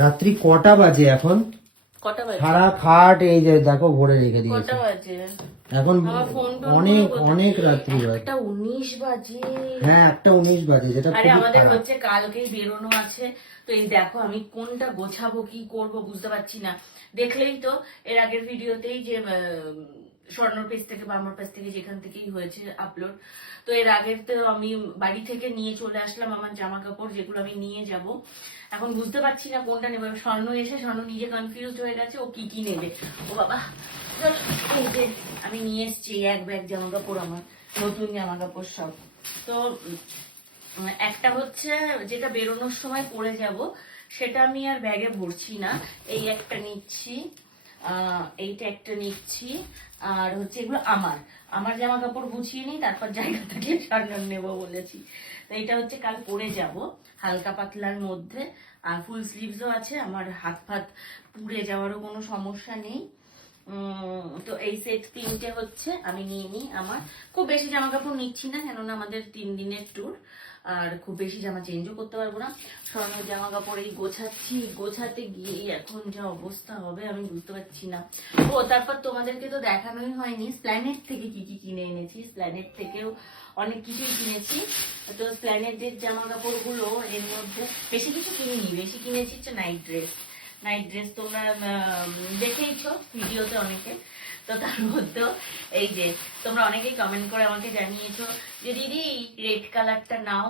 রাত্রি কটা বাজে এখন? কটা বাজে? সারা খাট এই যে দেখো ভরে রেখে দিয়েছে। কটা বাজে এখন? আমার ফোন অনেক অনেক রাত্রি বাজে। 1:19 বাজে। হ্যাঁ 1:19 বাজে, যেটা আরে খুবই আমাদের খারাপ। হচ্ছে কালকেই বেরোনো আছে, তো এই দেখো আমি কোনটা গোছাবো কি করব বুঝতে পারছি না। দেখলেই তো এর আগের ভিডিওতেই যে স্বর্ণর পেজ থেকে বা আমার পেজ থেকে যেখান থেকেই হয়েছে আপলোড, তো এর আগের তো আমি বাড়ি থেকে নিয়ে চলে আসলাম আমার জামা কাপড় যেগুলো আমি নিয়ে যাব। এখন বুঝতে পারছি না কোনটা নেবে। স্বর্ণ এসে স্বর্ণ নিজে কনফিউজড হয়ে গেছে ও কি কি নেবে। ও বাবা, এই যে আমি নিয়ে এসছি এক ব্যাগ জামা কাপড়, আমার নতুন জামা কাপড় সব। তো একটা হচ্ছে যেটা বেরোনোর সময় পরে যাব, সেটা আমি আর ব্যাগে ভরছি না। এই একটা নিচ্ছি, এইটা একটা নিচ্ছি, আর হচ্ছে এগুলো আমার আমার জামা কাপড় গুছিয়ে নিই, তারপর জায়গা থাকলে সামনে নেবো বলেছি। তো এটা হচ্ছে কাল পরে যাব, হালকা পাতলার মধ্যে, আর ফুল স্লিভসও আছে, আমার হাত ফাত পুড়ে যাওয়ারও কোনো সমস্যা নেই। তো এই সেট 3টে হচ্ছে আমি নিয়ে নিই। আমার খুব বেশি জামা কাপড় নিচ্ছি না, কেননা আমাদের 3 দিনের ট্যুর, আর খুব বেশি জামা চেঞ্জও করতে পারবো না। স্বর্ণের জামা কাপড় এই গোছাচ্ছি, গোছাতে গিয়ে এখন যা অবস্থা হবে আমি বুঝতে পারছি না। ও তারপর তোমাদেরকে তো দেখানোই হয়নি স্প্ল্যানেট থেকে কি কি কিনে এনেছি। স্প্ল্যানেট থেকেও অনেক কিছুই কিনেছি। তো স্প্ল্যানেটের জামা কাপড় গুলো এর মধ্যে বেশি কিছু কিনিনি, বেশি কিনেছি হচ্ছে নাইট ড্রেস। নাইট ড্রেস তোমরা দেখেইছো ভিডিওতে অনেকে। তো তার মধ্যেও এই যে তোমরা অনেকেই কমেন্ট করে আমাকে জানিয়েছো যে দিদি রেড কালারটা নাও।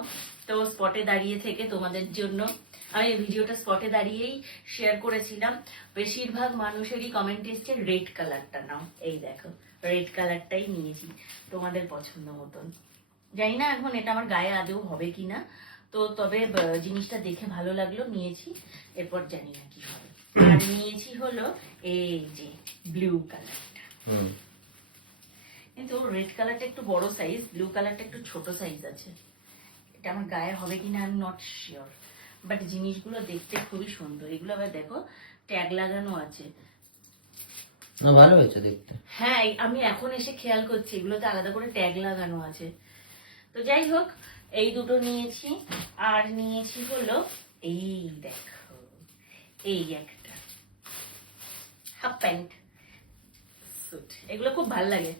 তো স্পটে দাঁড়িয়ে থেকে তোমাদের জন্য আমি ভিডিওটা স্পটে দাঁড়িয়েই শেয়ার করেছিলাম। বেশিরভাগ মানুষেরই কমেন্ট এসছে রেড কালারটা নাও। এই দেখো রেড কালারটাই নিয়েছি তোমাদের পছন্দ মতন। জানি না এখন এটা আমার গায়ে আদৌ হবে কিনা, তো তবে জিনিসটা দেখে ভালো লাগলো, নিয়েছি। এরপর জানি না কি হবে। আর নিয়েছি হলো এই যে ব্লু কালারটা, কিন্তু রেড কালারটা একটু বড় সাইজ, ব্লু কালারটা একটু ছোট সাইজ আছে। এটা আমার গায়ে হবে কিনা আমি নট শিওর, বাট জিনিসগুলো দেখতে খুবই সুন্দর। এগুলো আবার দেখো ট্যাগ লাগানো আছে। না ভালো হয়েছে দেখতে। হ্যাঁ আমি এখন এসে খেয়াল করছি এগুলোতে আলাদা করে ট্যাগ লাগানো আছে। তো যাই হোক, এই দুটো নিয়েছি। আর নিয়েছি হলো এই দেখো এই একটা হাফ প্যান্ট স্যুট, এগুলো খুব ভালো লাগে।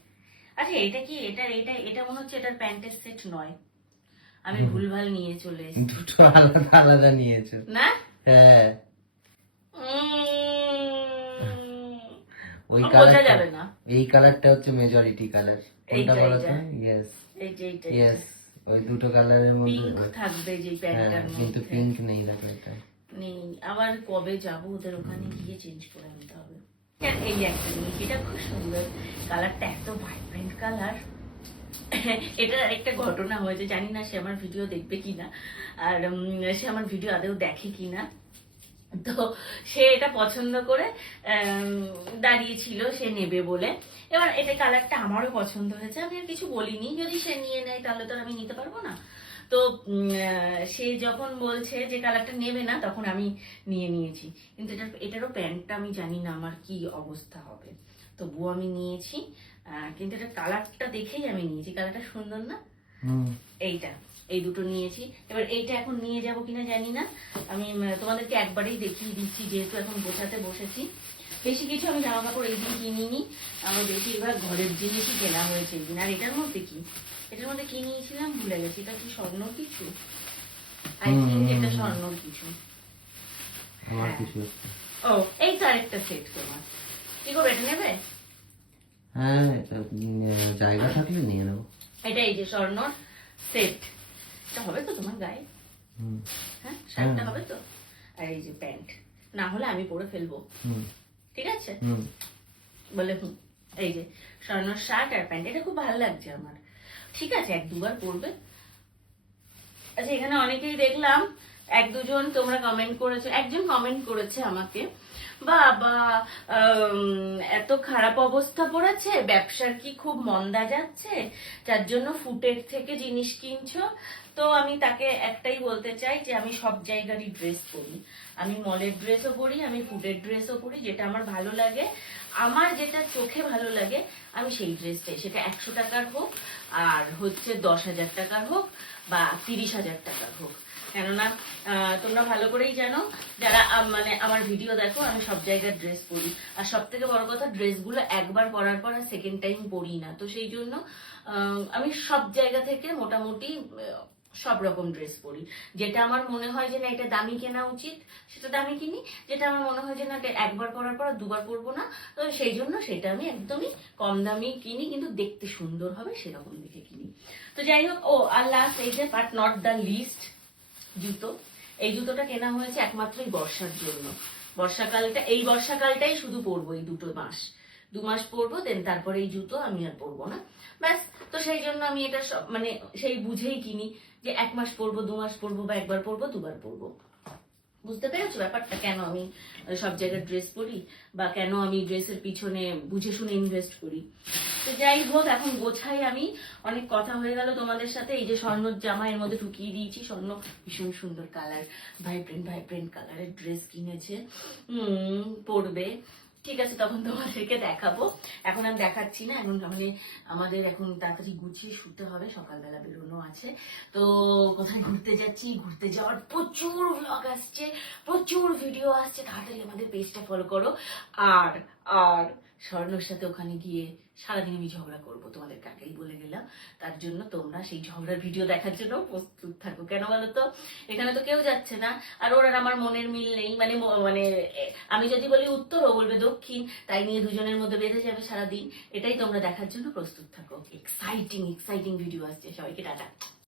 আচ্ছা এটা কি, এটা এটা এটা মনে হচ্ছে এটার প্যান্টের সেট নয়, আমি ভুলভাল নিয়ে চলে এসেছি। দুটো আলাদা আলাদা নিয়েছো না হ্যাঁ। ওই বোঝা কালারটা, যাবে না। এই কালারটা হচ্ছে মেজরিটি কালার। কোনটা বলো তো? ইয়েস এইটা ইয়েস, ওই দুটো কালারের মধ্যে পিঙ্ক থাকবে যে হ্যাঁ, প্যান্টটার কিন্তু মধ্যে পিঙ্ক নেই দেখো এটা। নেই। আবার কবে যাব ওদের ওখানে গিয়ে চেঞ্জ করে আনতে হবে। এই একটা জিনিস, এটা খুব সুন্দর, কালারটা এত ভাইব্রেন্ট কালার। এটার আরেকটা ঘটনা হয়েছে, জানি না সে আমার ভিডিও দেখবে কিনা, আর সে আমার ভিডিও আদৌ দেখে কিনা। তো সে এটা পছন্দ করে দাঁড়িয়েছিল সে নেবে বলে। এবার এটা কালারটা আমারও পছন্দ হয়েছে, আমি আর কিছু বলিনি, যদি সে নিয়ে নেয় তাহলে তো আমি নিতে পারবো না। তো সে যখন বলছে যে কালারটা নেবে না, তখন আমি নিয়ে নিয়েছি। কিন্তু এটারও প্যান্টটা আমি জানি না আমার কি অবস্থা হবে, তবুও আমি নিয়েছি। কিন্তু এটা কালারটা দেখেই আমি নিয়েছি, কালারটা সুন্দর না? এইটা, এই দুটো নিয়েছি। এবার এইটা এখন নিয়ে যাব কিনা জানি না, আমি তোমাদেরকে একবারেই দেখিয়ে দিচ্ছি যেহেতু এখন গোছাতে বসেছি। বেশি কিছু আমি জামা কাপড় এই দিন কিনিনি, আমার বেশিরভাগ ঘরের জিনিসই কেনা হয়েছে এই দিন। আর এটার মধ্যে কি, এটার মধ্যে কি নিয়েছিলাম ভুলে গেছি, এটা কি স্বর্ণ কিছু? আই থিঙ্ক এটা স্বর্ণ কিছু। আমার কিছু ও এই তো আরেকটা সেট তোমার, কি করবে, এটা নেবে? হ্যাঁ, এটা জায়গা থাকলে নিয়ে নেবো। এটা এই যে স্বর্ণর সেট, এটা হবে তো তোমার গায়ে? হ্যাঁ শার্টটা হবে তো? আর এই যে প্যান্ট, না হলে আমি পরে ফেলবো, ঠিক আছে? বলে এই যে স্বর্ণর শার্ট আর প্যান্ট, এটা খুব ভালো লাগছে আমার। ঠিক আছে, 1-2 বার পরবে। আচ্ছা এখানে অনেকেই দেখলাম, 1-2 জন তোমরা কমেন্ট করেছো। একজন কমেন্ট করেছে আমাকে, বাবা এত খারাপ অবস্থা পড়েছে, ব্যবসার কি খুব মন্দা যাচ্ছে, যার জন্য ফুটের থেকে জিনিস কিনছো? তো আমি তাকে একটাই বলতে চাই যে আমি সব জায়গারই ড্রেস পরি, আমি মলের ড্রেসও পরি, আমি ফুটের ড্রেসও পরি, যেটা আমার ভালো লাগে, আমার যেটা চোখে ভালো লাগে আমি সেই ড্রেসটাই, সেটা 100 টাকার হোক আর হচ্ছে 10,000 টাকার হোক বা 30,000 টাকার হোক, কেননা তোমরা ভালো করেই জানো, যারা মানে আমার ভিডিও দেখো, আমি সব জায়গায় ড্রেস পরি। আর সব থেকে বড় কথা, ড্রেসগুলো একবার পরার পর আর সেকেন্ড টাইম পরি না। তো সেই জন্য আমি সব জায়গা থেকে মোটামুটি সব রকম ড্রেস পরি। যেটা আমার মনে হয় যে না এটা দামি কেনা উচিত, সেটা দামি কিনি। যেটা আমার মনে হয় যে না এটা একবার পরার পর আর দুবার পরবো না, তো সেই জন্য সেটা আমি একদমই কম দামি কিনি, কিন্তু দেখতে সুন্দর হবে সেরকম দেখে কিনি। তো যাই হোক, ও আর লাস্ট এই যে বাট নট দ্য লিস্ট, জুতো। এই জুতোটা কেনা হয়েছে একমাত্র এই বর্ষার জন্য। এই বর্ষাকালটাই শুধু পরবো, এই 2 মাস পরবো, দেন তারপরে এই জুতো আমি আর পরবো না, ব্যাস। তো সেই জন্য আমি এটা সব মানে সেই বুঝেই কিনি যে 1 মাস পরবো, 2 মাস পরবো, বা একবার পরবো, দুবার পরবো। বুঝতে পেরেছো ব্যাপারটা, কেন আমি সব জায়গায় ড্রেস পরি, বা কেন আমি ড্রেসের পিছনে বুঝে শুনে ইনভেস্ট করি। তো যাই হোক, এখন গোছাই আমি। অনেক কথা হয়ে গেল তোমাদের সাথে। এই যে স্বর্ণর জামা এর মধ্যে ঢুকিয়ে দিয়েছি। স্বর্ণ ভীষণ সুন্দর কালার, ভাইব্রেন্ট কালারের ড্রেস কিনেছে, পরবে। ঠিক আছে, তখন তোমাদেরকে দেখাবো। এখন আমি দেখাচ্ছি না, এখন মানে আমাদের এখন তাড়াতাড়ি গুছিয়ে শুতে হবে, সকালবেলা বেরোনো আছে। তো কোথায় ঘুরতে যাচ্ছি, ঘুরতে যাওয়ার প্রচুর ভ্লগ আসছে, প্রচুর ভিডিও আসছে। তাড়াতাড়ি আমাদের পেজটা ফলো করো। আর আর স্বর্ণর সাথে ওখানে গিয়ে সারাদিন আমি ঝগড়া করবো, তোমাদেরকে আগেই বলে গেলাম। তার জন্য তোমরা সেই ঝগড়ার ভিডিও দেখার জন্য প্রস্তুত থাকো। কেন বলো তো, এখানে তো কেউ যাচ্ছে না, আর ওর আর আমার মনের মিল নেই। মানে মানে আমি যদি বলি উত্তর, ও বলবে দক্ষিণ, তাই নিয়ে দুজনের মধ্যে বেঁধে যাবে সারাদিন। এটাই তোমরা দেখার জন্য প্রস্তুত থাকো। এক্সাইটিং ভিডিও আসছে। সবাইকে টাটা।